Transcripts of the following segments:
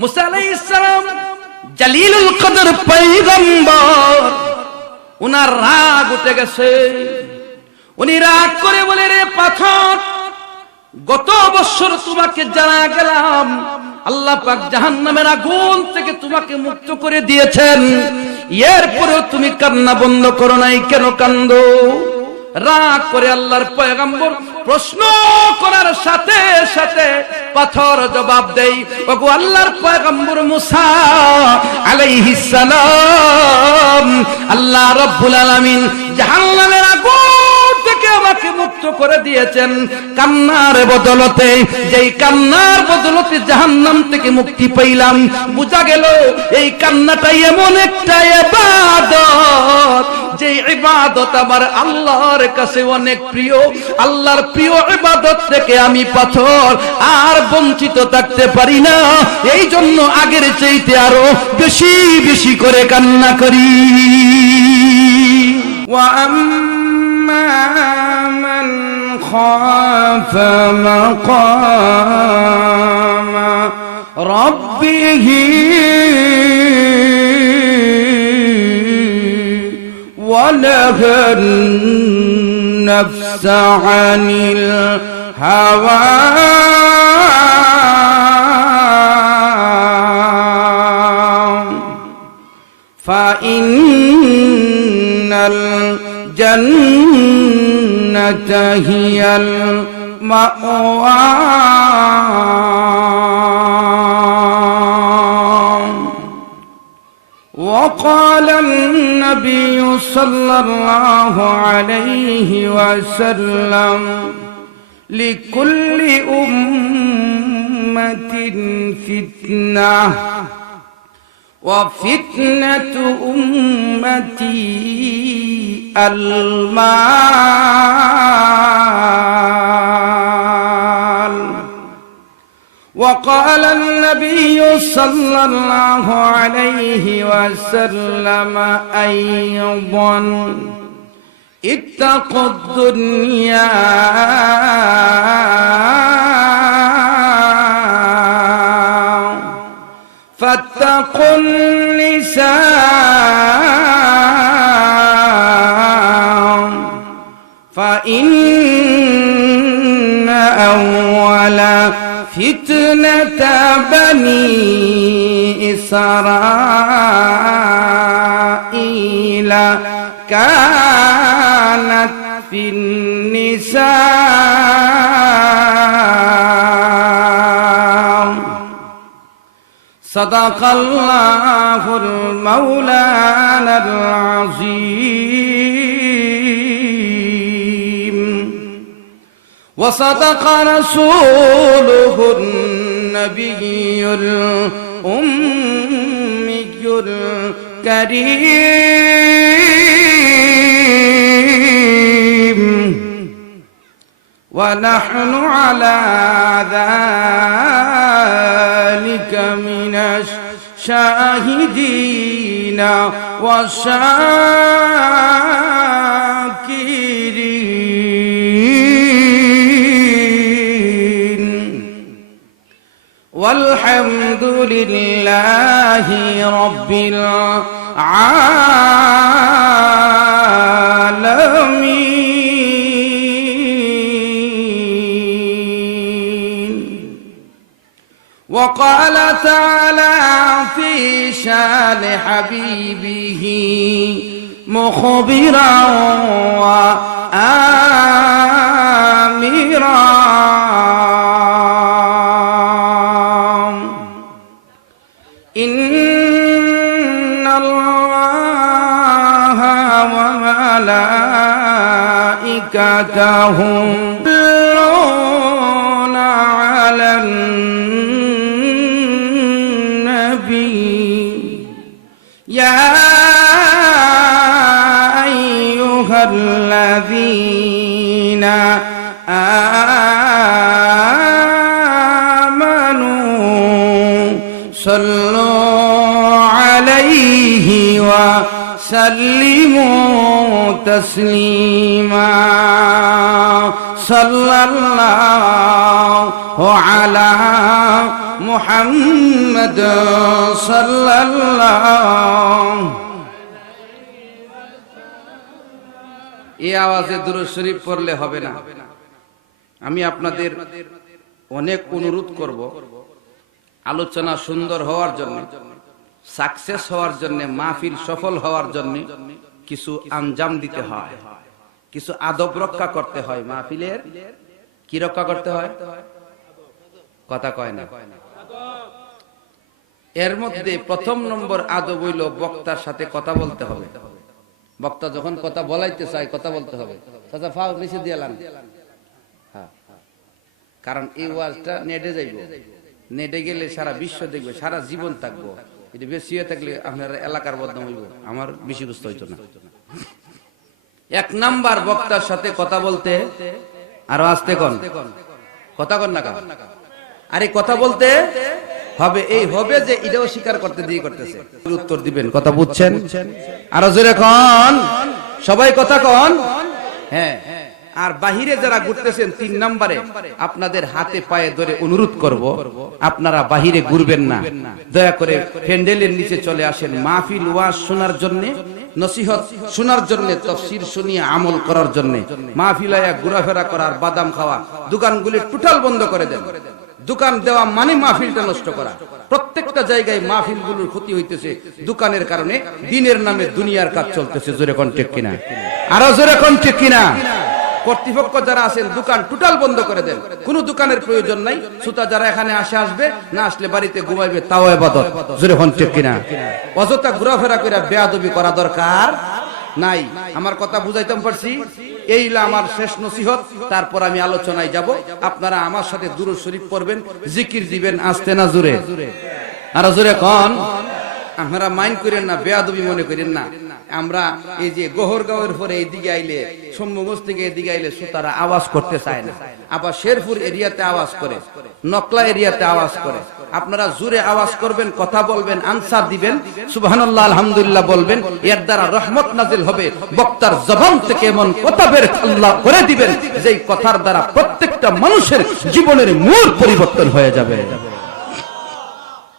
মুসা আলাইহিস সালাম জালিলুল কদর পয়গম্বর, উনার রাগ উঠে গেছে। উনি রাগ করে বলে, রে পাথর, গত বছর তোমাকে জানা গেলাম আল্লাহ পাক জাহান্নামের আগুন থেকে তোমাকে মুক্ত করে দিয়েছেন, এরপরেও তুমি কান্না বন্ধ করো নাই, কেন কান্দো? রাগ করে আল্লাহর পয়গম্বর প্রশ্ন করার সাথে সাথে পাথর জবাব দেই, ওগো আল্লাহর পয়গম্বর মুসা আলাইহিস সালাম, আল্লাহ রাব্বুল আলামিন জাহান্নামের আগুন থেকে আমাকে মুক্ত করে দিয়েছেন কান্নার বদলতে। যেই কান্নার বদলতে জাহান্নাম থেকে মুক্তি পাইলাম, বুঝা গেল এই কান্নাটাই এমন একটা ইবাদত, যে ইবাদত আমার আল্লাহর কাছে অনেক প্রিয়। আল্লাহর প্রিয় ইবাদত থেকে আমি পাথর আর বঞ্চিত থাকতে পারি না, এই জন্য আগের চাইতে আরো বেশি বেশি করে কান্না করি। وَأَمَّا مَنْ خَافَ مَقَامَ رَبِّهِ وَنَهَى النَّفْسَ عَنِ الْهَوَى فَإِنَّ الْجَنَّةَ هِيَ الْمَأْوَى وقال النبي صلى الله عليه وسلم لكل أمة فتنة وفتنة أمتي المال. وقال النبي صلى الله عليه وسلم أيضا اتقوا الدنيا فاتقوا النساء فإن أول فتنة بني إسرائيل كانت في النساء. صدق الله المولانا العظيم وصدق رسوله النبي الأمي الكريم ونحن على ذلك من الشاهدين والشاكرين والحمد لله رب العالمين. وقال تعالى في شان حبيبه مخبرا وآمرا إن الله وملائكته يصلون على النبي يا أيها الذين آمنوا صلوا عليه وسلموا تسليما. صلى الله على محمد صلى الله এই আওয়াজে দুরূদ শরীফ পড়লে হবে না। আমি আপনাদের অনেক অনুরোধ করব, আলোচনা সুন্দর হওয়ার জন্য, সাকসেস হওয়ার জন্য, মাহফিল সফল হওয়ার জন্য কিছু আঞ্জাম দিতে হয়, কিছু আদব রক্ষা করতে হয়। মাহফিলের কি রক্ষা করতে হয়? কথা কয় না। এর মধ্যে প্রথম নম্বর আদব হইল বক্তার সাথে কথা বলতে হবে। বক্তা যখন কথা বলাইতে চায় কথা বলতে হবে। চাচা ফাও নিচে দিয়ালাম, কারণ এই ওয়াজটা নেটে যাইব, নেটে গেলে সারা বিশ্ব দেখবে, সারা জীবন থাকবো। এটা বেশি হয়ে থাকলে আপনার এলাকার বদনাম হইব, আমার বেশি বুঝতে হইতো না। এক নাম্বার বক্তার সাথে কথা বলতে, আরো আসতে কন, কথা কন না, আরে কথা বলতে হবে। এই হবে যে এটাও স্বীকার করতে দিয়ে করতেছে, উত্তর দিবেন। কথা বুঝছেন? আরো জোরে কন, সবাই কথা কন। হ্যাঁ, আর বাহিরে যারা ঘুরতেছেন, 3 নম্বরে আপনাদের হাতে পায়ে ধরে অনুরোধ করব, আপনারা বাহিরে ঘুরবেন না, দয়া করে প্যান্ডেলের নিচে চলে আসেন। মাহফিল ওয়াজ শোনার জন্য, নসিহত শোনার জন্য, তাফসীর শুনিয়ে আমল করার জন্য। মাহফিলায় ঘোরাফেরা করার, বাদাম খাওয়া, দোকানগুলি টোটাল বন্ধ করে দেন। দোকান দেওয়া মানে মাহফিলটা নষ্ট করা। প্রত্যেকটা জায়গায় মাহফিলগুলোর ক্ষতি হইতেছে দোকানের কারণে। দিনের নামে দুনিয়ার কাজ চলতেছে। জোরে কোন ঠিক কিনা? আরো জোরে কোন ঠিক কিনা? কর্তৃপক্ষ যারা আছেন দোকান টোটাল বন্ধ করে দেন, কোনো দোকানের প্রয়োজন নাই। শ্রোতা যারা এখানে আসবে, না আসলে বাড়িতে ঘুমাইবে, তাও ইবাদত। জোরে কোন ঠিক কিনা? অযথা ঘোরাফেরা করে বেয়াদবি করা দরকার নাই। আমার কথা বুঝাইতাম পারছি? এইলা আমার শেষ নসিহত, তারপর আমি আলোচনায় যাব। আপনারা আমার সাথে দুরূদ শরীফ পড়বেন, জিকির দিবেন, আস্তে না জোরে? আর জোরে কোন। আপনারা মাইন্ড করেন না, বেয়াদবি মনে করেন না। আমরা এই যে গোহরগাঁওয়ের পরে এইদিকে আইলে, সম্মুগঞ্জ থেকে এদিকে আইলে শ্রোতারা আওয়াজ করতে চায় না। আবার শেরপুর এরিয়াতে আওয়াজ করে, নকলা এরিয়াতে আওয়াজ করে। আপনারা জোরে আওয়াজ করবেন, কথা বলবেন, আনসার দিবেন, সুবহানাল্লাহ আলহামদুলিল্লাহ বলবেন। এর দ্বারা রহমত নাজিল হবে। বক্তার জবান থেকে এমন কথা বের আল্লাহ করে দিবেন, যেই কথার দ্বারা প্রত্যেকটা মানুষের জীবনের মূল পরিবর্তন হয়ে যাবে।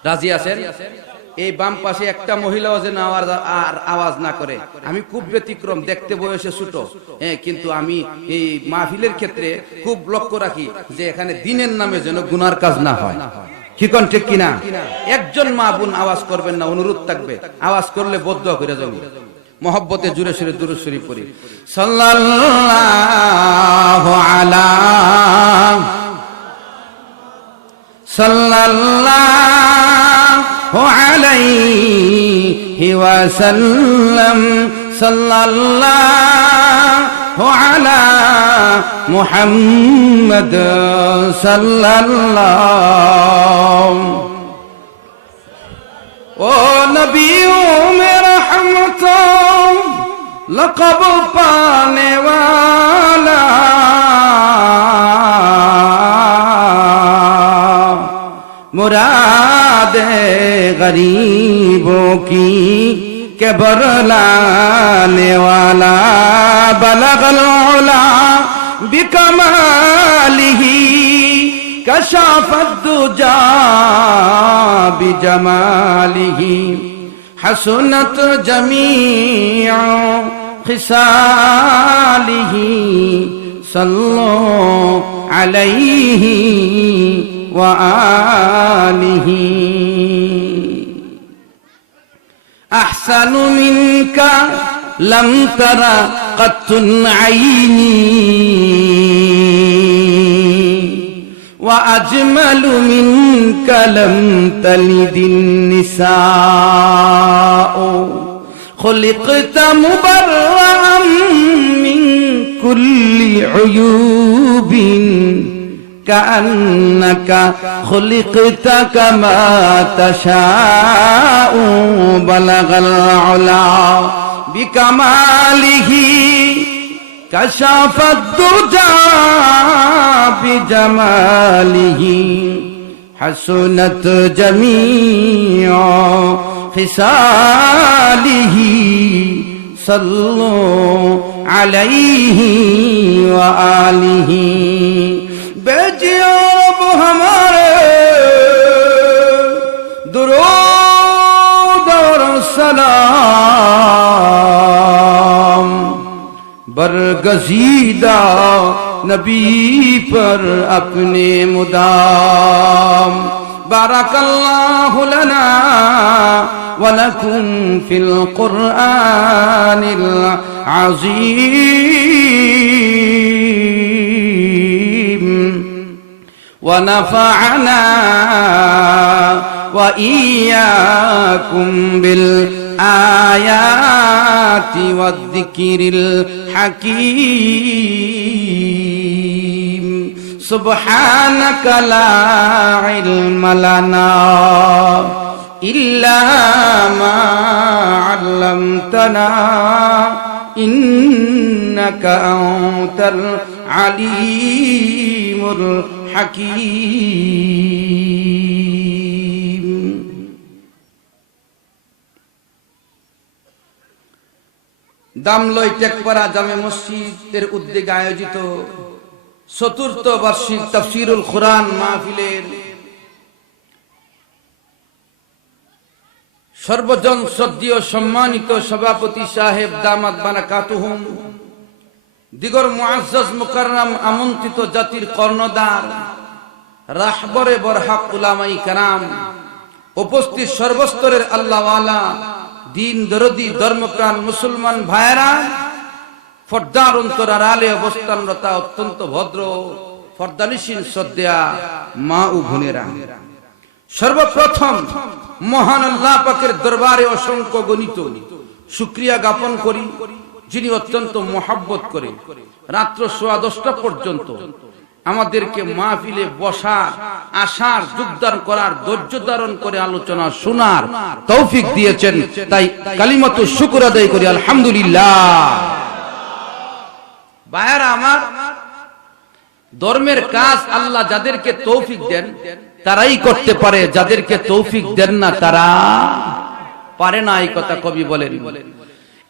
রাজি আছেন? এই বাম পাশে একটা মহিলাও যেন আওয়াজ না করে। আমি খুব ব্যতিক্রম, দেখতে বয়সে ছোট, কিন্তু আমি এই মাহফিলের ক্ষেত্রে খুব লক্ষ্য রাখি যে এখানে দিনের নামে যেন গুনার কাজ না হয়। কি কোন ঠিক কিনা? একজন মা বোন আওয়াজ করবেন না, অনুরোধ থাকবে। আওয়াজ করলে বদদুয়া করে যাবে। মহব্বতে জুড়ে সুরে দুরূদ শরীফ পড়ি। সাল্লাল্লাহু আলা সাল্লাল্লাহু আলাইহি ওয়াসাল্লাম। সাল্লাল্লাহু আলা মুহাম্মদ সাল্লাল্লাহু। ও নবী মে রহমত লকব পানে वाला, मुरादे गरीबों की के बरलाने वाला, बलगल उला बिकमालिही कशाफत दुजा बिजमालिही, हसनत जमीअ खिसालिही, सल्लो अलैहि व आलिही। अहसनु मिनका लम तरा कत्तुन आईनी, व अजमलु मिनका लम तलिदिन निसाओ, खुलिक़त मुबर्रअम मिन कुल्ली उयूबिन, कअन्नका खुलिक़त कमा तशाउ, बलगल उला बिकमालिही कशाफत दुजा बिजमालिही, हसनत जमीअ खिसालिही, सल्लो अलैहि व आलिही। बेजियो रब हमारे सलाम बरगजीदा नबी पर अपने मुदाम बारकल्लाहु लना व लकुम फिल कुरआनिल अज़ीम व नफ़अना व इय्याकुम बिल आयाति वद्दिक्रिल हकीम सुब्हानक ला इल्म लना इल्ला मा अल्लमतना इन्नका अंतल अलीमुल हकीम। দামলই টেকপাড়া জামে মসজিদের উদ্যোগে আয়োজিত চতুর্থ বার্ষিক তাফসীরুল কুরআন মাহফিলের সর্বজন শ্রদ্ধেয় সম্মানিত সভাপতি সাহেব দামাত বারাকাতুহুম, দিগর মুআজ্জাজ মুকাররম আমন্ত্রিত জাতির কর্ণধার রাহবরে বরহক উলামায়ে কেরাম, উপস্থিত সর্বস্তরের আল্লাহওয়ালা দিন দরদি ধর্মপ্রাণ মুসলমান ভাইয়েরা, পর্দার অন্তরার আলে অবস্থানরত অত্যন্ত ভদ্র পর্দানিশীন শ্রদ্ধেয়া মা ও বোনেরা, সর্বপ্রথম মহান আল্লাহ পাকের দরবারে অসংখ্য গণিত শুকরিয়া জ্ঞাপন করি, যিনি অত্যন্ত মহব্বত করে রাত্র 10:15 পর্যন্ত আমাদেরকে মাহফিলে বসার, আসার, যোগদান করার, ধৈর্য ধারণ করে আলোচনা শোনার তৌফিক দিয়েছেন। তাই কালিমাতু শুকর আদায় করি আলহামদুলিল্লাহ। ভাইয়ারা আমার, ধর্মের কাজ আল্লাহ যাদেরকে তৌফিক দেন তারাই করতে পারে, যাদেরকে তৌফিক দেন না তারা পারে না। এই কথা কবি বলেন,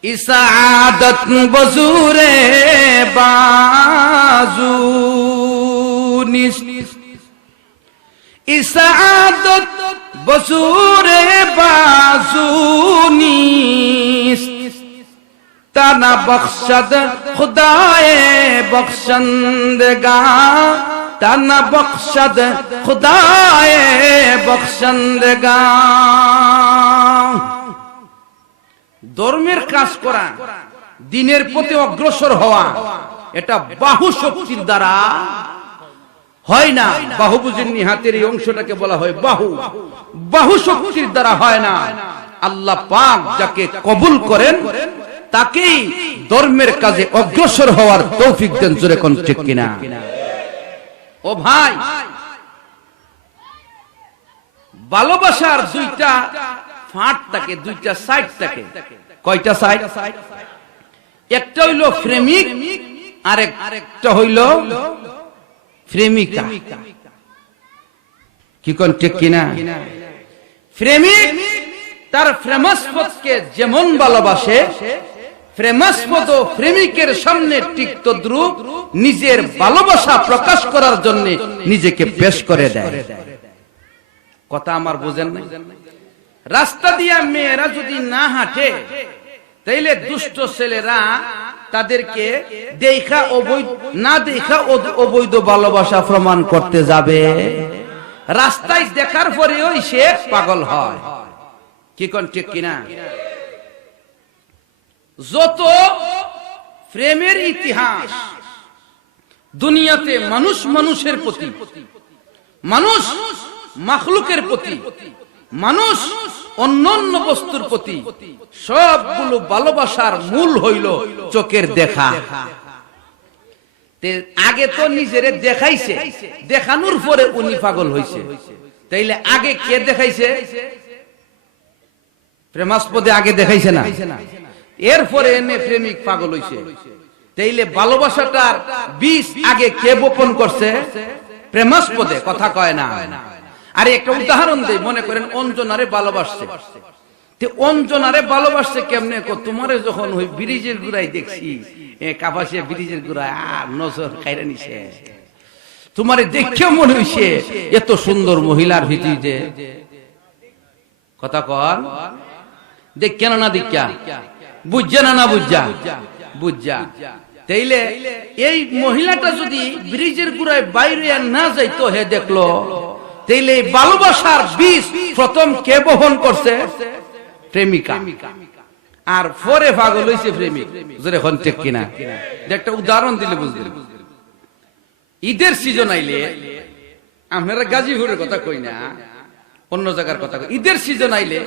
ইসাআদত বজুরে বাজু নিস, ইসাআদত বজুরে বাজু নিস, তানা বখশদ খুদায়ে বখশন্দগার, তানা বখশদ খুদায়ে বখশন্দগার। ধর্মের কাজ করা, দ্বীনের পথে অগ্রসর হওয়া, এটা বাহু শক্তির দ্বারা হয় না। বাহু বুঝেননি? হাতের এই অংশটাকে বলা হয় বাহু। বাহু শক্তির দ্বারা হয় না। আল্লাহ পাক যাকে কবুল করেন তাকেই ধর্মের কাজে অগ্রসর হওয়ার তৌফিক দেন। জোরে কোন ঠিক কিনা? ও ভাই, ভালোবাসার দুইটা ফাঁট থাকে, দুইটা সাইড থাকে। কয়টা সাইড? একটা হইল প্রেমিক, আরেকটা হইল প্রেমিকা। কি কোন ঠিক কিনা? প্রেমিক তার প্রেমাস্পদকে যেমন ভালোবাসে, প্রেমাস্পদ প্রেমিকের সামনে ঠিক তদ্রূপ নিজের ভালোবাসা প্রকাশ করার জন্য নিজেকে পেশ করে দেয়। কথা আমার বুঝেন না? রাস্তা দিয়া মেয়েরা যদি না হাঁটে, তাইলে দুষ্ট ছেলেরা তাদেরকে দেখা অবৈধ, না দেখা অবৈধ ভালোবাসা প্রমাণ করতে যাবে। রাস্তায় দেখার পরেও সে পাগল হয়। কি কোন ঠিক কিনা? যত প্রেমের ইতিহাস দুনিয়াতে মানুষ মানুষের প্রতি, মানুষ মাখলুকের প্রতি, মানুষ অন্যান্য বস্তুর প্রতি, সবগুলো ভালোবাসার মূল হইল চোখের দেখা। আগে তো নিজেরে দেখাইছে, দেখানোর পরে উনি পাগল হইছে। তাইলে আগে কে দেখাইছে? প্রেমাস্পদে আগে দেখাইছে না, এরপরে এনে প্রেমিক পাগল হইছে। তাইলে ভালোবাসাটার বীজ আগে কে বপন করছে? প্রেমাস্পদে। কথা কয় না। আরে একটা উদাহরণ দেই, মনে করেন অঞ্জনারে ভালোবাসছে। অঞ্জনারে ভালোবাসছে কেমনে? তোমারে যখন ওই ব্রিজের গুড়ায় দেখছি, কাপাসিয়া ব্রিজের গুড়ায় আর নজর খাইরা নিছে, তোমারে দেখে মনে হইছে এত সুন্দর মহিলার ভিতরে। কথা কন, দেখ কেন না দেখা বুঝছে না বুঝা বুঝা তাইলে এই মহিলাটা যদি ব্রিজের গুড়ায় বাইরে না যাইতো হে দেখলো তাইলে ভালোবাসার বীজ প্রথম কে বহন করছে? প্রেমিকা। আর পরে পাগল হইছে প্রেমিক। এখন ঠিক কিনা? একটা উদাহরণ দিলে বুঝবেন। ঈদের সিজন আইলে, আপনারা গাজীপুরের কথা কই না, অন্য জায়গার কথা কই। ঈদের সিজন আইলে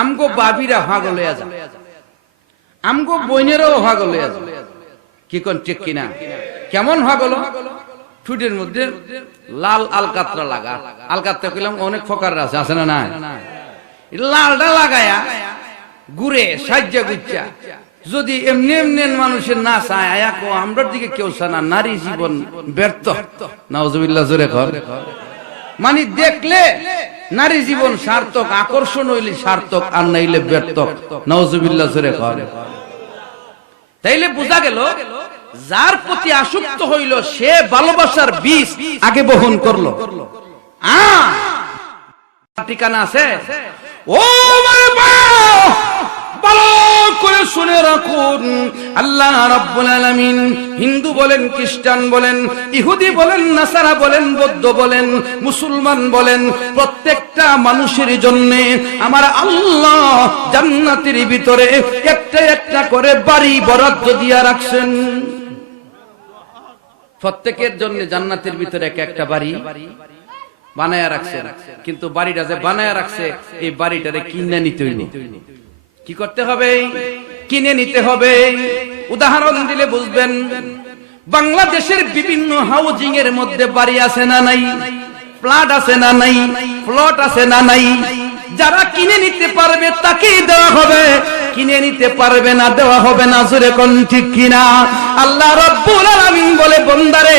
আমগো বাবিরা পাগল হইয়া যায়, আমগো বইনেরাও পাগল হইয়া যায়। কি কোন ঠিক কিনা? কেমন পাগল? ঠুটের মধ্যে লাল আলকাতরা লাগা। আলকাতরা কইলাম অনেক ফকার আছে, আছে না নাই? লালটা লাগায়া ঘুরে সাজ্জা গুচ্ছা যদি এমনি এমনি মানুষের না চায় আয়াকো আমরার দিকে কেউ চানা, নারী জীবন ব্যর্থ। নাউজুবিল্লাহ জোরে কর। মানে দেখলে নারী জীবন সার্থক, আকর্ষণ হইলে সার্থক, আর নাইলে ব্যর্থ। নাউজুবিল্লাহ জোরে কর। তাইলে বোঝা গেল যার প্রতি আসক্ত হইল সে ভালোবাসার বীজ আগে বহন করলো। ঠিকানা আছে? ও ভালো করে শুনে রাখুন, আল্লাহ রাব্বুল আলামিন হিন্দু বলেন, খ্রিস্টান বলেন, ইহুদি বলেন, নাসারা বলেন, বৌদ্ধ বলেন, মুসলমান বলেন, প্রত্যেকটা মানুষের জন্য আমার আল্লাহ জান্নাতের ভিতরে একটা একটা করে বাড়ি বরাদ্দ দিয়া রাখছেন। প্রত্যেকের জন্য জান্নাতের ভিতরে এক একটা বাড়ি বানায়া রাখছেন। কিন্তু বাড়িটা যে বানায়া রাখছে এই বাড়িটারে কিনে নিতে হইল। কি করতে হবে? কিনে নিতে হবে। উদাহরণ দিলে বুঝবেন। বাংলাদেশের বিভিন্ন হাউজিং এর মধ্যে বাড়ি আছে না নাই? ফ্ল্যাট আছে না নাই? প্লট আছে না নাই? যারা কিনে নিতে পারবে তাকেই দেওয়া হবে, কিনে নিতে পারবে না দেওয়া হবে না। জোরে কোন ঠিক কিনা? আল্লাহ রাব্বুল আলামিন বলে, বান্দারে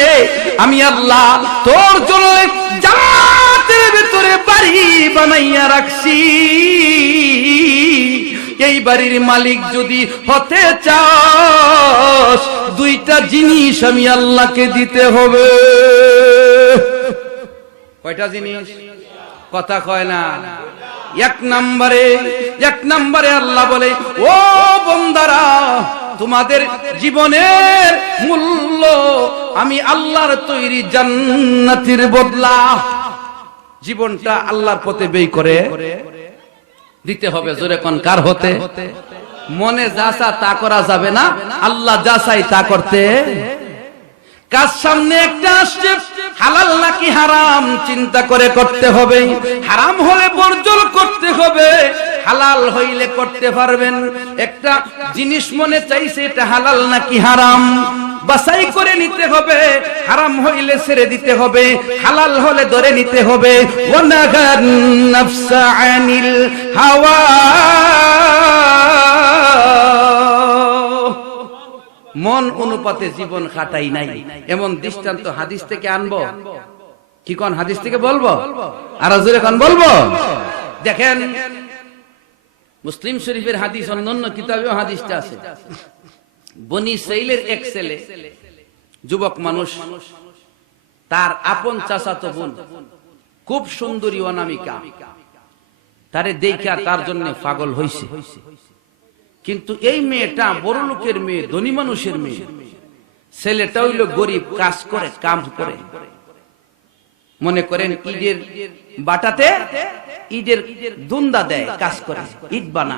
আমি আল্লাহ তোর জন্য জান্নাতের ভিতরে বাড়ি বানাইয়া রাখছি। এই বাড়ির মালিক যদি হতে চাস দুইটা জিনিস আমি আল্লাহকে দিতে হবে। কয়টা জিনিস? কথা কয় না। এক নম্বরে আল্লাহ বলে, ও বান্দারা তোমাদের জীবনের মূল্য আমি আল্লাহর তৈরি জান্নাতের বদলা জীবনটা আল্লাহর পথে ব্যয় করে দিতে হবে। জোরে কোন কার হতে? মনে যা চা তা করা যাবে না, আল্লাহ যা চাই তা করতে। কাজ সামনে একটা আসছে, হালাল নাকি হারাম চিন্তা করে করতে হবে। হারাম হলে বর্জন করতে হবে, হালাল হইলে করতে পারবেন। একটা জিনিস মনে চাইছে এটা হালাল নাকি হারাম বাছাই করে নিতে হবে। হারাম হইলে ছেড়ে দিতে হবে, হালাল হলে ধরে নিতে হবে। ওয়ানাগান নাফসা আনিল হাওয়া, মন অনুপাতে জীবন খাটাই নাই। এমন দৃষ্টান্ত হাদিস থেকে আনবো? কি কোন হাদিস থেকে বলবো? আর জোরে কোন বলবো? দেখেন মুসলিম শরীফের হাদিস, অন্যান্য কিতাবেও হাদিসটা আছে। বনি ইসরাইলের এক ছেলে, যুবক মানুষ, তার আপন চাচাতো বোন খুব সুন্দরী অনামিকা, তারে দেখা তার জন্য পাগল হইছে। কিন্তু এই মেয়েটা বড় লোকের মেয়ে, ধনী মানুষের মেয়ে। ছেলেটা হইল গরিব, কাজ করে, কাম করে। মনে করেন ঈদের বাটাতে ঈদের দুন্দা দেয়, কাজ করে, ঈদ বানা।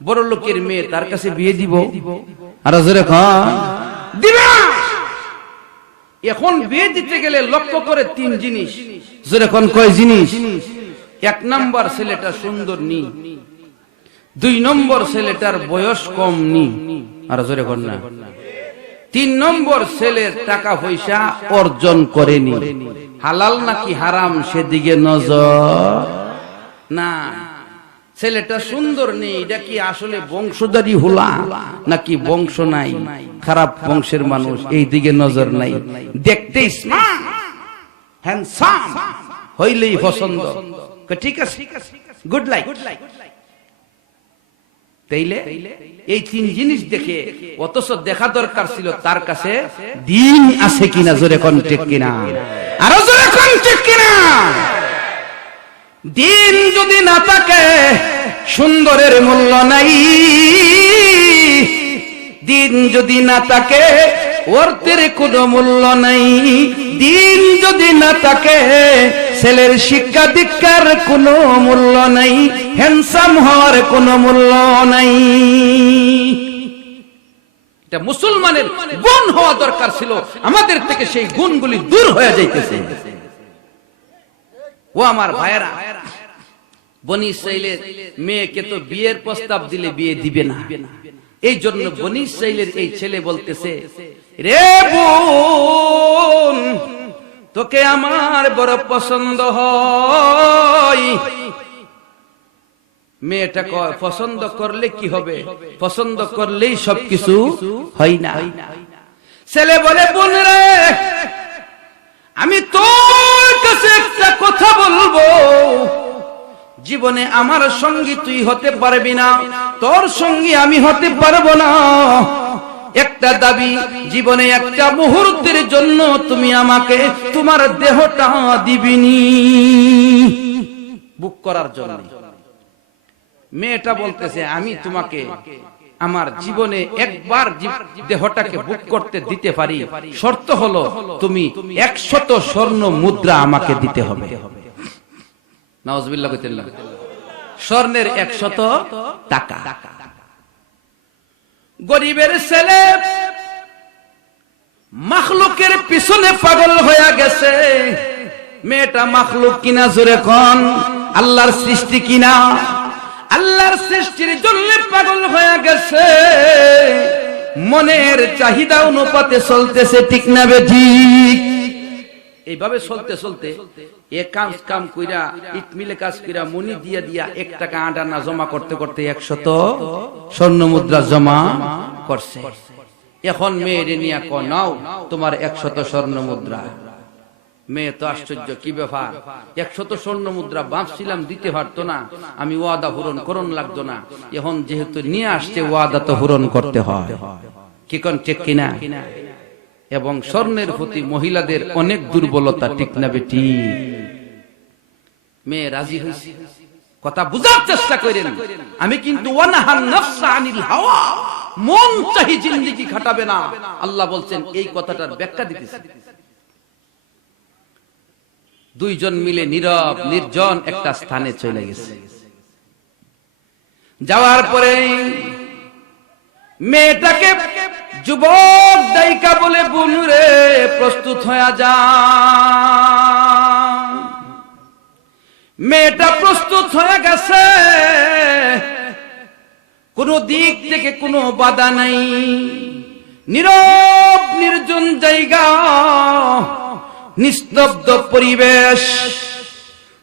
বড় লোকের মেয়ে, তার কাছে বিয়ে দিব? আর জোরে দিবে না। এখন বিয়ে দিতে গেলে লক্ষ্য করে তিন জিনিস। জোরে কোন কয় জিনিস? এক নাম্বার, ছেলেটা সুন্দর নি। দুই নম্বর, ছেলেটার বয়স কম নি। আর জোরে কোন না। তিন নম্বর, ছেলের টাকা পয়সা অর্জন করেনি। হালাল নাকি হারাম সেদিকে নজর না। ছেলেটা সুন্দর নেই, এটা কি আসলে বংশধারী হলা নাকি বংশ নাই, খারাপ বংশের মানুষ, এই দিকে নজর নাই। দেখতে স্মার্ট হ্যান্ডসাম হইলেই পছন্দ। ঠিক আছে, গুড লাইক। তাইলে এই তিন জিনিস দেখে, অথচ দেখা দরকার ছিল তার কাছে দিন আছে কিনা। জোরে কোন ঠিক কিনা? আরো জোরে কোন ঠিক কিনা? দিন যদি না থাকে সুন্দরের মূল্য নাই, দিন যদি না থাকে অর্থের কোনো মূল্য নাই, দিন যদি না থাকে ছেলের শিক্ষা দীক্ষার কোনো মূল্য নাই, হ্যান্ডসাম হওয়ার কোনো মূল্য নাই। এটা মুসলমানের গুণ হওয়া দরকার ছিল, আমাদের থেকে সেই গুণগুলি দূর হয়ে যাইতেছে। ও আমার ভাইয়েরা, বনি ইসরাইলের মেয়েকে তো বিয়ের প্রস্তাব দিলে বিয়ে দিবে না, এই জন্য বনি ইসরাইলের এই ছেলে বলতেছে, রে বোন, তোকে আমার বড় পছন্দ হয়। মেয়েটা পছন্দ করলে কি হবে? পছন্দ করলেই সবকিছু হয় না। ছেলে বলে, বোন রে, আমি তোর কাছে একটা কথা বলবো, জীবনে আমার সঙ্গী তুই হতে পারবি না, তোর সঙ্গী আমি হতে পারবো না। একটা দাবি, জীবনে একটা মুহূর্তের জন্য তুমি আমাকে তোমার দেহটা দিবিনি, বুক করার জন্য। মেয়েটা বলতেছে, আমি তোমাকে আমার জীবনে একবার দেহটাকে বুক করতে দিতে পারি, শর্ত হলো তুমি 100 স্বর্ণ মুদ্রা আমাকে দিতে হবে। নাউজুবিল্লাহ, স্বর্ণের 100 টাকা। গরিবের ছেলে মাখলুকের পিছনে পাগল হয়ে গেছে। মেয়েটা মাখলুক কিনা জোরে কোন? আল্লাহর সৃষ্টি কিনা? আল্লাহর সৃষ্টির জন্য পাগল হয়ে গেছে, মনের চাহিদা অনুপাতে চলতেছে, ঠিক না বেঠিক? এইভাবে চলতে চলতে কাম কইরা ইট মিলে কাজ কইরা মনি দিয়া দিয়া 1 টাকা আডানা জমা করতে করতে 100 স্বর্ণ মুদ্রা জমা করছে। এখন মেয়েরে নিয়ে নাও তোমার 100 স্বর্ণ মুদ্রা। মেয়ে তো আশ্চর্য, কি ব্যাপার? 100 স্বর্ণ মুদ্রা ভাবছিলাম দিতে পারতো না, আমি ওয়াদা পূরণ করন লাগতো না, এখন যেহেতু নিয়ে আসছে ওয়াদা তো পূরণ করতে হয়, কি কোন ঠিক কিনা? এবং স্বর্ণের প্রতি মহিলাদের অনেক দুর্বলতা, ঠিক না বেটি? মেয়ে রাজি হয়েছে, কথা বুঝার চেষ্টা করেন। আমি কিন্তু ওয়ানাহান নাফসা আনিল হাওয়া, মন চাহি জিন্দেগি খাটাবে না, আল্লাহ বলছেন। এই কথাটার ব্যাখ্যা দিতেছে। দুইজন মিলে নীরব নির্জন একটা স্থানে চলে গেছে। যাওয়ার পরে মেয়েটাকে যুবক দায়িকা বলে, বোন রে, প্রস্তুত হয়ে যা। মেয়েটা প্রস্তুত হয়ে গেছে, কোন দিক থেকে কোনো বাধা নাই, নীরব নির্জন জায়গা, নিস্তব্ধ পরিবেশ।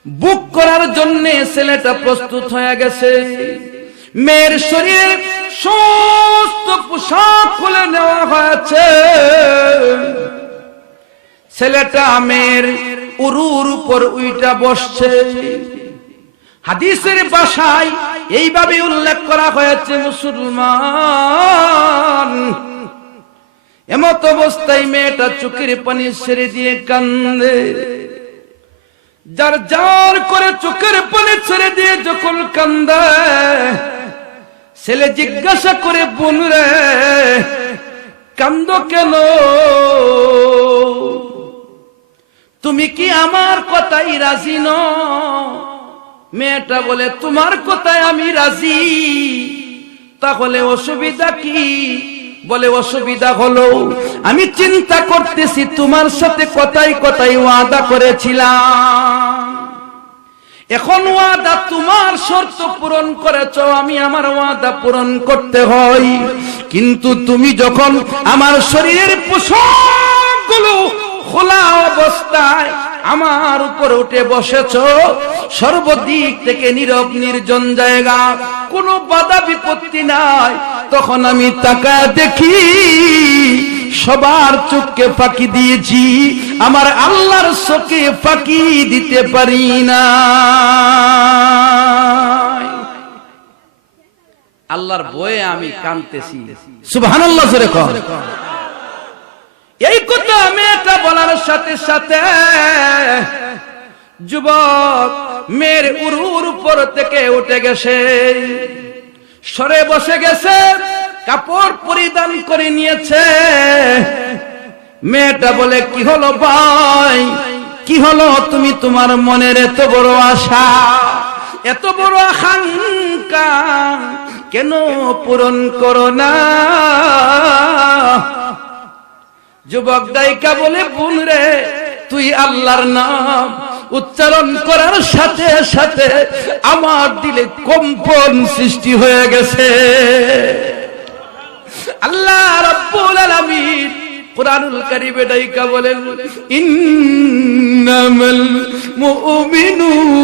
বুক করার জন্য ছেলেটা প্রস্তুত হয়ে গেছে। মেয়ের শরীরে সমস্ত পোশাক খুলে নেওয়া হয়েছে। ছেলেটা মেয়ের উরুর উপর উইটা বসছে। হাদিসের ভাষায় এইভাবে উল্লেখ করা হয়েছে, মুসলমান, এমত অবস্থায় মেয়েটা চোখের পানি ছেড়ে দিয়ে কান্দে। যার যার করে চোখের পানি ছেড়ে দিয়ে যখন কান্দে, ছেলে জিজ্ঞাসা করে, বোন রে, কান্দো কেন? তুমি কি আমার কথাই রাজি নও? মেয়েটা বলে, তোমার কথায় আমি রাজি, তাহলে অসুবিধা কি? বলে, অসুবিধা হলো আমি চিন্তা করতেছি তোমার সাথে কথায় কথায় ওয়াদা করেছিলাম, এখন ওয়াদা তোমার শর্ত পূরণ করেছ, আমি আমার ওয়াদা পূরণ করতে হয়। কিন্তু তুমি যখন আমার শরীরের পোশাকগুলো খোলা অবস্থায় আমার উপর উঠে বসেছ, সর্বদিক থেকে নীরব নির্জন জায়গা, কোনো বাধা বিপত্তি নাই, তখন আমি তাকায় দেখি সবার চোখকে ফাঁকি দিয়েছি, আমার আল্লাহর চোখে ফাঁকি দিতে পারি না। আল্লাহর ভয়ে আমি কাঁদতেছি। সুবহানাল্লাহ জোরে কর। এই কথা মেয়েটা বলার সাথে সাথে যুবক মেয়ের উরুর উপর থেকে উঠে গেছে, সরে বসে গেছে, কাপড় পরিধান করে নিয়েছে। মেয়েটা বলে, কি হলো ভাই, কি হলো? তুমি তোমার মনের এত বড় আশা, এত বড় আকাঙ্ক্ষা কেন পূরণ করো না? যুবক ডাইকা বলে, বোন রে, তুই আল্লাহর নাম উচ্চারণ করার সাথে সাথে আমার দিলে কম্পন সৃষ্টি হয়ে গেছে। আল্লাহ রাব্বুল আলামিন কুরআনুল কারীমে ডাইকা বলেন, ইন্নামাল মুমিনুনাল্লাযীনা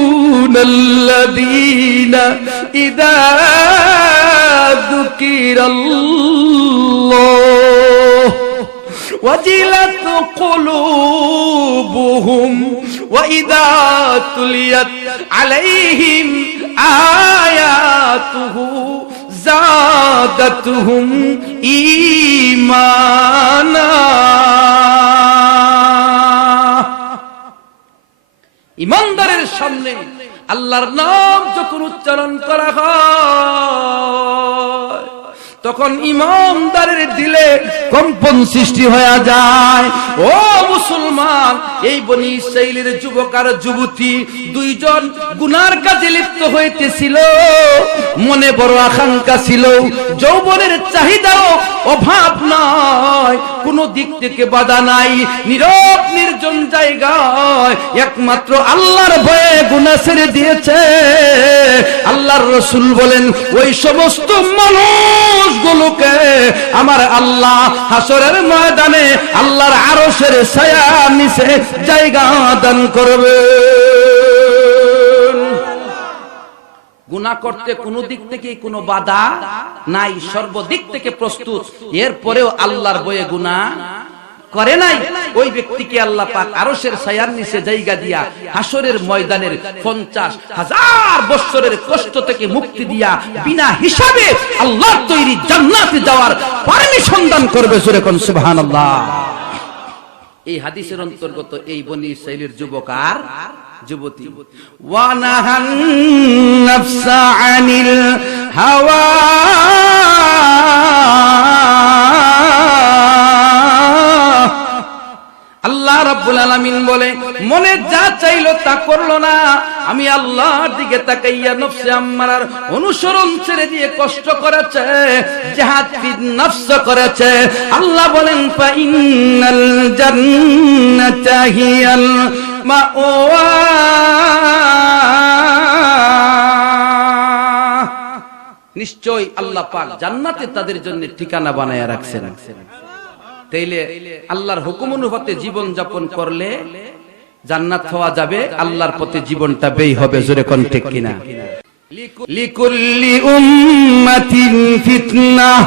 ইযা যুকিরাল্লাহ ওয়াজিলাত কুলুবুহুম ওয়া ইযা তুলিয়াত আলাইহিম আয়াতুহু যাদাতুহুম ঈমানা। ঈমানদারের সামনে আল্লাহর নাম যখন উচ্চারণ করা হয় তখন ঈমানদারের দিলে কম্পন সৃষ্টি হয়ে যায়। ও মুসলমান, এই বনি ইসরাইলের যুবক আর যুবতী দুইজন গুনার কাজে লিপ্ত হইতেছিল, মনে বড় আকাঙ্ক্ষা ছিল, যৌবনের চাহিদাও অভাব নাই, কোনো দিক থেকে বাধা নাই, নীরব নির্জন জায়গায় একমাত্র আল্লাহর ভয়ে গুনাহ ছেড়ে দিয়েছে। আল্লাহর রাসূল বলেন, ওই সমস্ত মানুষগুলোকে আমার আল্লাহ হাসরের ময়দানে আল্লাহর আরশের ছায়ার নিচে জায়গা দান করবে। গুনাহ করতে কোনো দিক থেকে কোনো বাধা নাই, সর্বদিক থেকে প্রস্তুত, এরপরেও আল্লাহর ভয়ে গুনাহ করে নাই। ওই ব্যক্তিকে আল্লাহ পাক আরশের ছায়ার নিচে জায়গা দিয়া হাসরের ময়দানের 50,000 বছরের কষ্ট থেকে মুক্তি দিয়া বিনা হিসাবে আল্লাহর তৈরি জান্নাতে যাওয়ার পারমিশন দান করবে। জোরে কোন সুবহানাল্লাহ। এই হাদিসের অন্তর্গত এই বনি ইসরাইলের যুবক আর যুবতী, ওয়া নাহান নাফসা আনিল হাওয়া, আল্লাহ রাব্বুল আলামিন বলে, মনে যা চাইলো তা করলো না, আমি আল্লাহর দিকে তাকাইয়া নফসে আম্মারার অনুসরণ ছেড়ে দিয়ে কষ্ট করেছে, জিহাদ ফি নফস করেছে। আল্লাহ বলেন, ফা ইন্নাল জান্নাতা হিয়াল মাওয়া, নিশ্চয় আল্লাহ পাক জান্নাতে তাদের জন্য ঠিকানা বানায়া রাখছেন। তাইলে আল্লাহর হুকুম অনুপাতে জীবন যাপন করলে জান্নাত হওয়া যাবে, আল্লাহর পথে জীবনটা ব্যয় হবে। জোরে কোন ঠিক কিনা? লিকুল্লি উম্মাতিন ফিতনাহ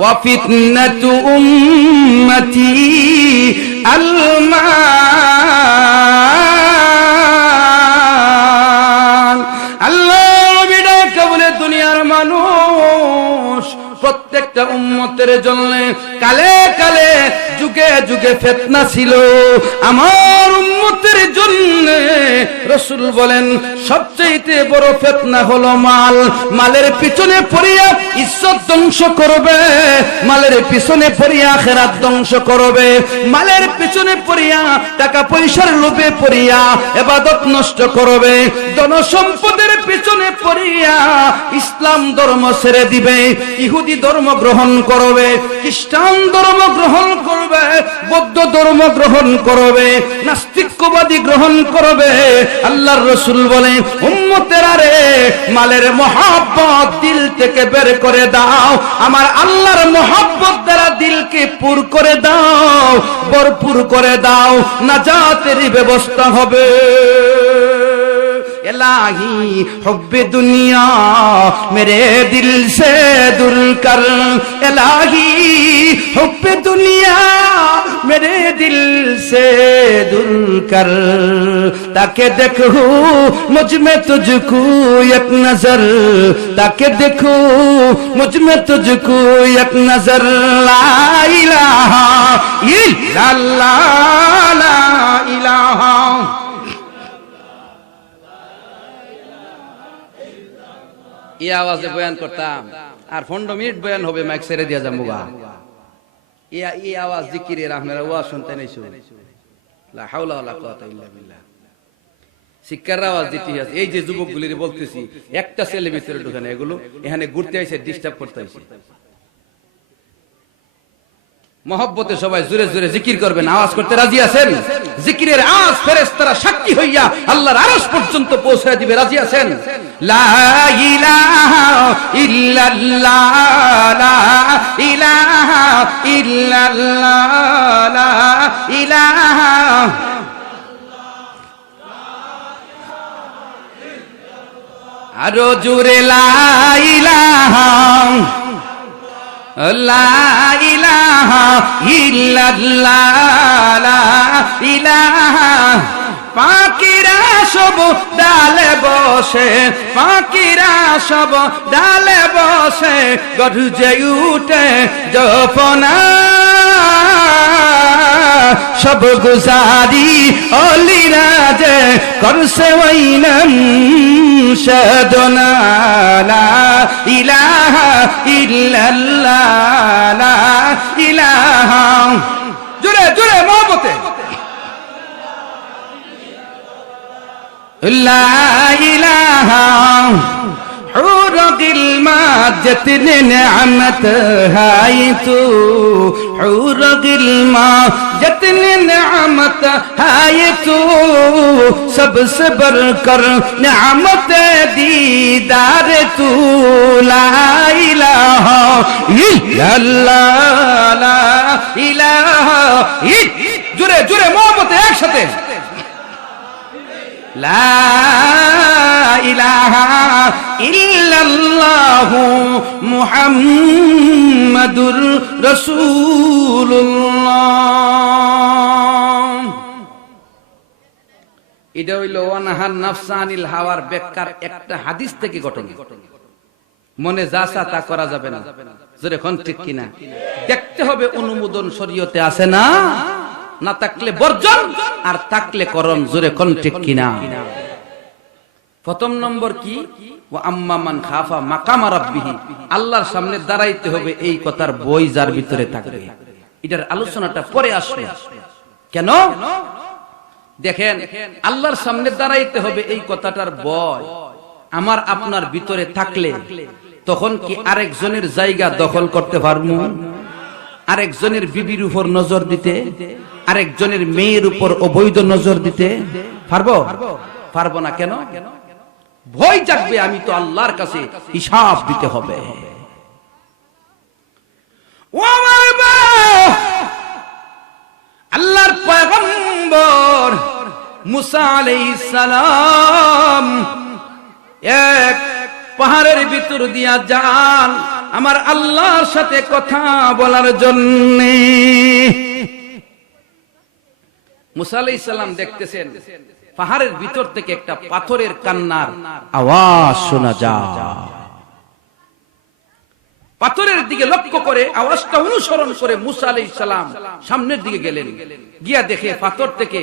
ওয়া ফিতনাতু উম্মতি আল মাল। আল্লাহ বিদায় বলে, দুনিয়ার মানুষ প্রত্যেকটা উম্মতের জন্য কালে কালে যুগে যুগে ফিতনা ছিল, আমার উম্মতের জন্য রাসূল বলেন সবচেয়ে বড় ফিতনা হলো মাল। মালের পিছনে পড়িয়া ইজ্জত ধ্বংস করবে, মালের পিছনে পড়িয়া আখিরাত ধ্বংস করবে, মালের পিছনে পড়িয়া টাকা পয়সার লোভে পড়িয়া ইবাদত নষ্ট করবে, ধন সম্পদের পিছনে পড়িয়া ইসলাম ধর্ম ছেড়ে দিবে, ইহুদি ধর্ম গ্রহণ করবে, খ্রিস্টান ধর্ম গ্রহণ করবে, বৌদ্ধ ধর্ম গ্রহণ করবে, নাস্তিকবাদী গ্রহণ করবে। আল্লাহর রাসূল বলে, উম্মতেরা রে, মালের মহব্বত দিল থেকে বের করে দাও, আমার আল্লাহর মহব্বত দ্বারা দিলকে পুর করে দাও, ভরপুর করে দাও, নাজাতের ব্যবস্থা হবে। इलाही हुब्बे दुनिया मेरे दिल से दूर कर, इलाही हुब्बे दुनिया मेरे दिल से दूर कर, ताकि देखूं मुझ में तुझको एक नजर, ताकि देखूं मुझ में तुझको एक नजर। ला इलाहा इल्लल्लाह, ला इलाहा এই আওয়াজে বয়ান করতাম আর 15 মিনিট বয়ান হবে, মাইক ছেড়ে দিয়া যাবো গা। এই আওয়াজ জিকিরের আপনারা ওয়াজ শুনতে নাইছো, লা হাওলা ওয়ালা কুওয়াতা ইল্লা বিল্লাহ। শিক্ষার আওয়াজ দিতে আছে। এই যে যুবকগুলির বলতেছি, একটা ছেলে ভিতরে ঢুকে না, এগুলো এখানে ঘুরতে আইছে, ডিস্টার্ব করতে আইছে। মহব্বতে সবাই জোরে জোরে জিকির করবেন, আওয়াজ করতে রাজি আছেন? জিকিরের আওয়াজ ফেরেশতারা সাক্ষী হইয়া আল্লাহর আরশ পর্যন্ত পৌঁছে দিবে, রাজি আছেন? লা ইলাহা ইল্লাল্লাহ, লা ইলাহা ইল্লাল্লাহ, লা ইলাহা। আরো জোরে লা ইলাহা, লা ইলাহা ইল্লাল্লাহ, লা ইলাহা। পাখিরা সব ডালে বসে, পাখিরা সব ডালে বসে, গর্জে উঠে জপনা, সব গুজারি অলিরা যে করছে ওইনাম সাধনা, লা ইলাহা ইল্লাল্লাহ, লা ইলাহা। জোরে জোরে মহব্বতে লা ইলাহা। حور غلمات جتنے نعمت ہے تو، حور غلمات جتنے نعمت ہے تو، سب سے بڑھ کر نعمت دیدار تو، لا الہ الا اللہ، لا الہ جرے جرے محبت ایک সাথে লা ইলাহা ইল্লাল্লাহু মুহাম্মাদুর রাসূলুল্লাহ। এটা হইল ওয়ানহান নাফসানিল হাওয়ার ব্যাখ্যার একটা হাদিস থেকে ঘটনা। মনে যা চা তা করা যাবে না, জোরে কোন ঠিক কিনা? দেখতে হবে অনুমোদন শরীয়তে আছে না, না থাকলে বর্জন, আর থাকলে করণ, জোরে কোন ঠিক কিনা? প্রথম নম্বর কি? ওয়া আম্মা মান খাফা মাকামা রাব্বিহি, আল্লাহর সামনে দাঁড়াইতে হবে, এই কথার বই যার ভিতরে থাকবে। এটার আলোচনাটা পরে আসবে। কেন? দেখেন, আল্লাহর সামনে দাঁড়াইতে হবে এই কথাটার বই আমার আপনার ভিতরে থাকলে তখন কি আরেকজনের জায়গা দখল করতে পারবো? আরেকজনের বিবির উপর নজর দিতে, আরেকজনের মেয়ের উপর অবৈধ নজর দিতে পারবো? পারবো না। কেন? ভয় জাগবে, আমি তো আল্লাহর কাছে হিসাব দিতে হবে। ও আমার বাবা, আল্লাহর পয়গম্বর মুসা আলাইহিস সালাম এক পাহাড়ের ভিতর দিয়া যান আমার আল্লাহর সাথে কথা বলার জন্য। মুসা আলাইহিস সালাম দেখতেছেন পাহাড়ের ভিতর থেকে একটা পাথরের কান্নার আওয়াজ শোনা যায়। পাথরের দিকে লক্ষ্য করে আওয়াজটা অনুসরণ করে মুসা আলাইহিস সালাম সামনের দিকে গেলেন। গিয়া দেখে পাথর থেকে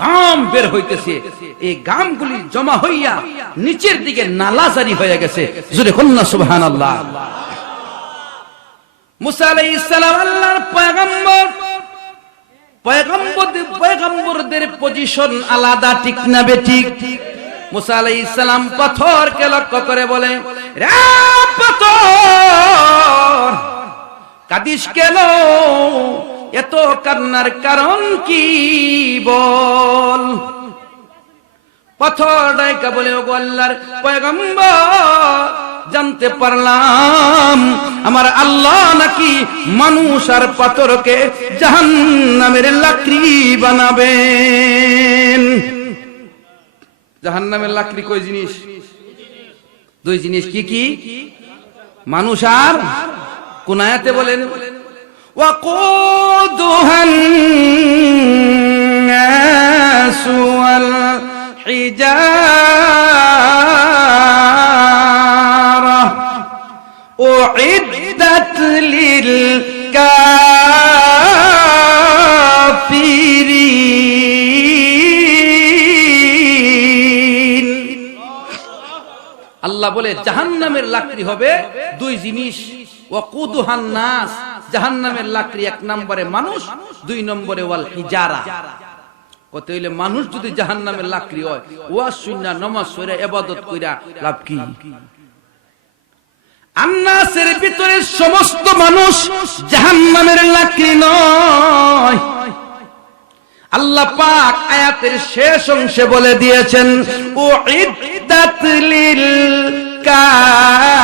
গাম বের হইতেছে। এই গামগুলি জমা হইয়া নিচের দিকে নালা জারি হয়ে গেছে। জোরে কন্যা সুবহানাল্লাহ। মুসা আলাইহিস সালাম আল্লাহর পয়গম্বর, পয়গম্বরদের পজিশন আলাদা, ঠিক না বেঠিক? মুসা আলাইহিস সালাম পাথরকে লক্ষ্য করে বলে, রে পাথর, কাঁদিস কেন? এত কান্নার কারণ কি বল? পাথর ডাইকা বলে, ও আল্লাহর পয়গম্বর, জানতে পারলাম আমার আল্লাহ নাকি মানুষ আর পাথরকে জাহান্নামের লাকড়ি বানাবেন। জাহান্নামের লাকড়ি কয় জিনিস? দুই জিনিস। কি কি? মানুষ আর কোন আয়াতে বলেন? ওয়াকুদুহান নাসু ওয়াল হিজারা উইদ্দাত লিল কাফিরিন। আল্লাহ আল্লাহ বলে জাহান্নামের লাকড়ি হবে দুই জিনিস, ওয়াকুদুহান নাস, জাহান্নামের লাকড়ি এক নম্বরে মানুষ, দুই নম্বরে ওয়াল হিজারা। কত হইলে মানুষ যদি জাহান্নামের লাকড়ি হয়, ওয়াজ শুননা নামাজ পড়া ইবাদত কইরা লাভ কি? আন্নাসের ভিতরে সমস্ত মানুষ জাহান্নামের লাকড়ি নয়। আল্লাহ পাক আয়াতের শেষ অংশে বলে দিয়েছেন, উইদ্দাত লিল কাফিরিন,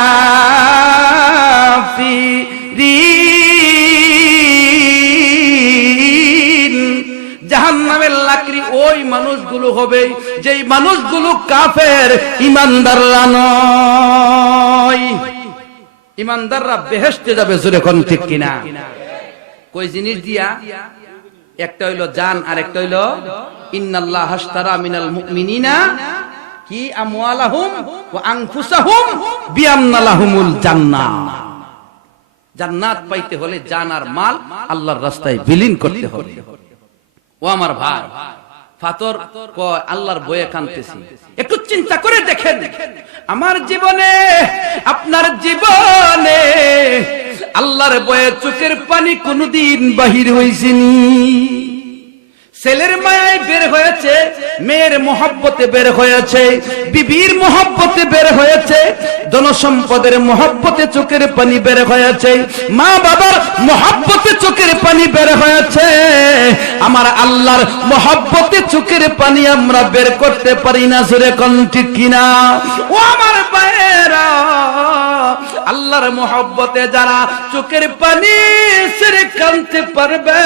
জাহান্নামের লাকড়ি ওই মানুষগুলো হবে যেই মানুষগুলো কাফের, ঈমানদাররা নয়। ঈমানদাররা বেহেশতে যাবে, জোরে কোন ঠিক কিনা? কই জিনিস দিয়া? একটা হইলো জান, আর একটা হইলো ইন্নাল্লাহ হাশতারা মিনাল মুমিনিনা কি আমওয়ালাহুম ওয়া আনফুসাহুম বিআন্না লাহুমুল জান্নাহ। জান্নাত পাইতে হলে জান আর মাল আল্লাহর রাস্তায় বিলীন করতে হবে। ও আমার ভাই, ফাতর কয় আল্লাহর বয়ে কাঁদতেছি। একটু চিন্তা করে দেখেন, আমার জীবনে আপনার জীবনে আল্লাহর বয়ে চোখের পানি কোনদিন বাহির হইছেনি? ছেলের মায়ায় বের হয়েছে, মেয়ের মহব্বতে বের হয়েছে, বিবির মহব্বতে বের হয়েছে, ধনসম্পদের মহব্বতে চোখের পানি বের হয়েছে, মা বাবার মহব্বতে চোখের পানি বের হয়েছে। আমার আল্লাহর মহব্বতে চোখের পানি আমরা বের করতে পারি না, জোরে কোন ঠিক কিনা? ও আমার ভাইয়েরা, আল্লাহর মহব্বতে যারা চোখের পানি ছেড়ে কাঁদতে পারবে,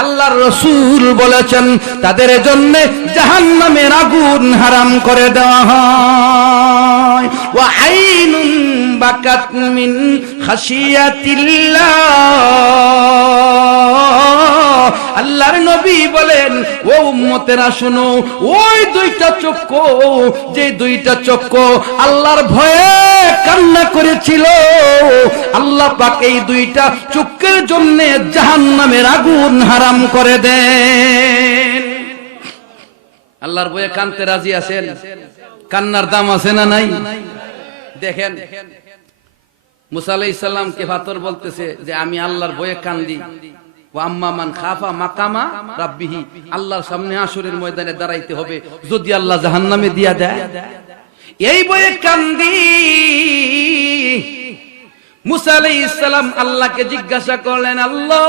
আল্লাহর রাসূল বলেছেন তাদের জন্য জাহান্নামের আগুন হারাম করে দেওয়া হয়। ওয়া আইনুন বাকাত মিন খাশিয়াতিল্লাহ, আল্লাহর নবী বলেন, ও উম্মতেরা শোনো, ওই দুইটা চক্ষু, যে দুইটা চক্ষু আল্লাহর ভয়ে কান্না করেছিল, আল্লাহ পাক এই দুইটা চক্ষুর জন্য জাহান্নামের আগুন হারাম করে দেন। আল্লাহর ভয়ে কানতে রাজি আছেন? কান্নার দাম আছে না নাই? দেখেন, মুসা আলাইহিস সালামকে ফাতর বলতেছে যে আমি আল্লাহর ভয়ে কান্দি। ওয়া আম্মা মান খাফা মাকামা রাব্বিহি, আল্লাহর সামনে হাসরের ময়দানে দাঁড়াইতে হবে, যদি আল্লাহ জাহান্নামে দিয়া দেয়, এই বয়ে কান্দি। মুসা আলাইহিস সালাম আল্লাহকে জিজ্ঞাসা করলেন, আল্লাহ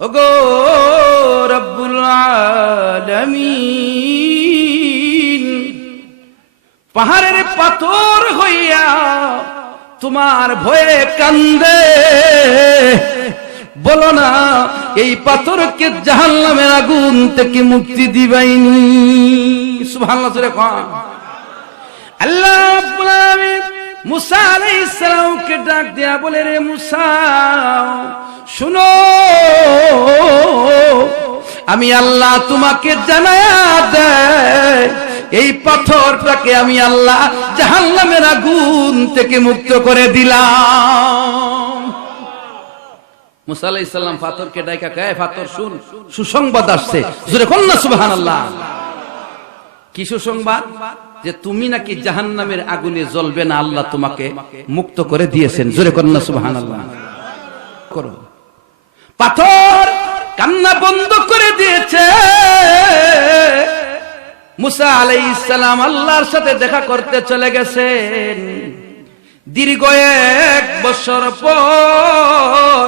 ওগো রব্বুল আলামিন, পাহাড়ের পাথর হইয়া তোমার ভয়ে কান্দে, বলো না এই পাথরকে জাহান্নামের আগুন থেকে মুক্তি দিবাইনি? সুবহানাল্লাহ। আল্লাহ রাব্বুল আলামিন মুসা আলাইহিস সালামকে ডাক দেয়া বলে, রে মুসা শুনো, আমি আল্লাহ তোমাকে জানায়া দেয়, এই পাথরটাকে আমি আল্লাহ জাহান্নামের আগুন থেকে মুক্ত করে দিলাম। মুসা আলাইহিস সালাম পাথরকে ডাইকা কয়, পাথর শুন, সুসংবাদ আসছে, জোরে কোন না সুবহানাল্লাহ। কি সুসংবাদ? যে তুমি নাকি জাহান্নামের আগুনে জ্বলবে না, আল্লাহ তোমাকে মুক্ত করে দিয়েছেন, জোরে কোন না সুবহানাল্লাহ। করো। পাথর কান্না বন্ধ করে দিয়েছে। মুসা আলাইহিস সালাম আল্লাহর সাথে দেখা করতে চলে গেছেন। দীর্ঘ 1 বছর পর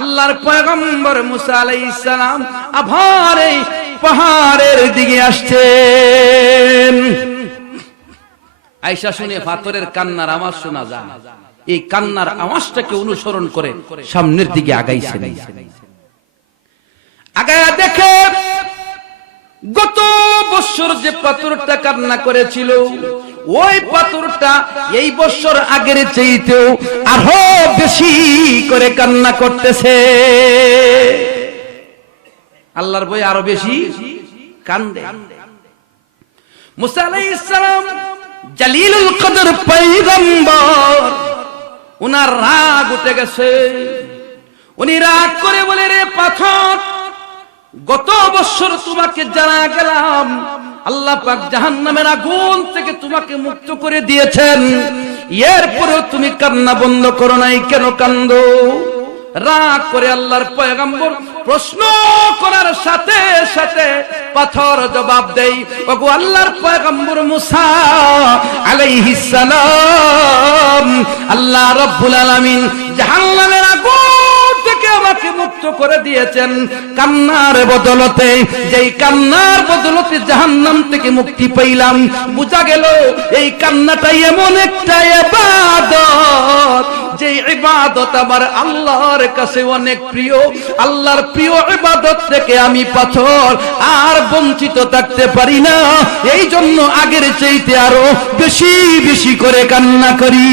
আল্লাহর পয়গম্বর মুসা আলাইহিস সালাম আবার এই পাহাড়ের দিকে আসছেন। আয়েশা শুনে পাথরের কান্নার আওয়াজ শোনা যায়, এই কান্নার আওয়াজটাকে অনুসরণ করে সামনের দিকে আগাইছেন। আগায়া দেখে গত বছর যে পাথরটা কান্না করেছিল, ওই পাথরটা এই বছর আগের চাইতেও আরো বেশি করে কান্না করতেছে। আল্লাহর ভয়ে আরো বেশি কান্দে। মুসা আলাইহিস সালাম জালিলুল কদর পয়গম্বর, উনার রাগ উঠে গেছে। উনি রাগ করে বলে, রে পাথর, গত বছর তোমাকে জানা গেলাম আল্লাহ পাক জাহান্নামের আগুন থেকে তোমাকে মুক্ত করে দিয়েছেন, এরপরেও তুমি কান্না বন্ধ করো নাই, কেন কান্দো? রাগ করে আল্লাহর পয়গম্বর প্রশ্ন করার সাথে সাথে পাথর জবাব দেই, ওগো আল্লাহর পয়গম্বর মুসা আলাইহিস সালাম, আল্লাহ রাব্বুল আলামিন জাহান্নামের আগুন থেকে আমাকে মুক্ত করে দিয়েছেন কান্নার বদলতে। যেই কান্নার বদলতে জাহান্নাম থেকে মুক্তি পাইলাম, বুঝা গেল এই কান্নাটাই এমন একটা ইবাদত, যে ইবাদত আমার আল্লাহর কাছে অনেক প্রিয়। আল্লাহর প্রিয় ইবাদত থেকে আমি পাথর আর বঞ্চিত থাকতে পারি না, এই জন্য আগের চাইতে আরো বেশি বেশি করে কান্না করি।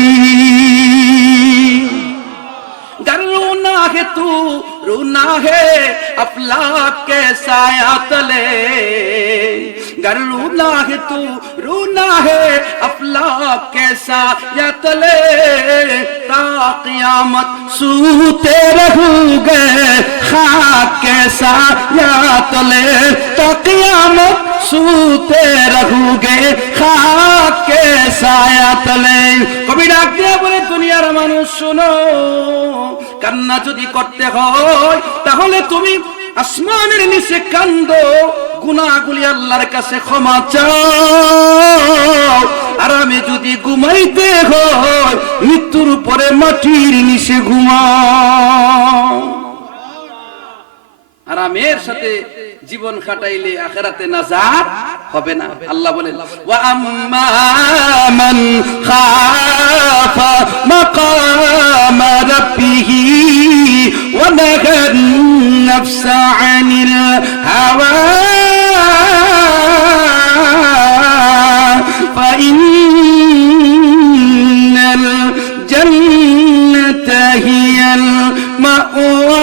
রুনা হে তু রুনা হে अफलाक के साया तले, गर रूना है तू रूना है अफलाक के साया तले, ता क़यामत सूते रहूंगे खाक के साया तले, ता क़यामत सूते रहूंगे खाक के साया तले। कभी डाक दिया बोले दुनियार मानुष सुनो, কান্না যদি করতে হয় তাহলে তুমি আসমানের নিচে কান্দো, গুনাহগুলি আল্লাহর কাছে ক্ষমা চাও। আর আমি যদি ঘুমাইতে হয় মৃত্যুর পরে মাটির নিচে ঘুমাও। আরামের সাথে জীবন কাটাইলে আখিরাতে নাজাত হবে না। আল্লাহ বলেন ওয়া আম্মা মান খাফা মাকাম রাব্বিহি ওয়া নাহান নাফসা আনিল হাওয়া ফা ইন্নাল জান্নাতা হিয়াল মাওয়া।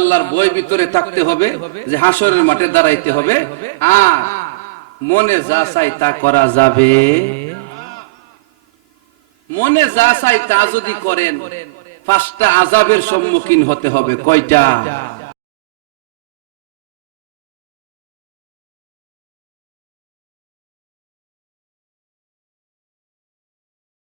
আল্লাহর ভয় ভিতরে থাকতে হবে, যে হাসরের মাঠে দাঁড়াইতে হবে, আর মনে যা চাই তা করা যাবে। মনে যা চাই তা যদি করেন 5টা আযাবের সম্মুখীন হতে হবে। কয়টা?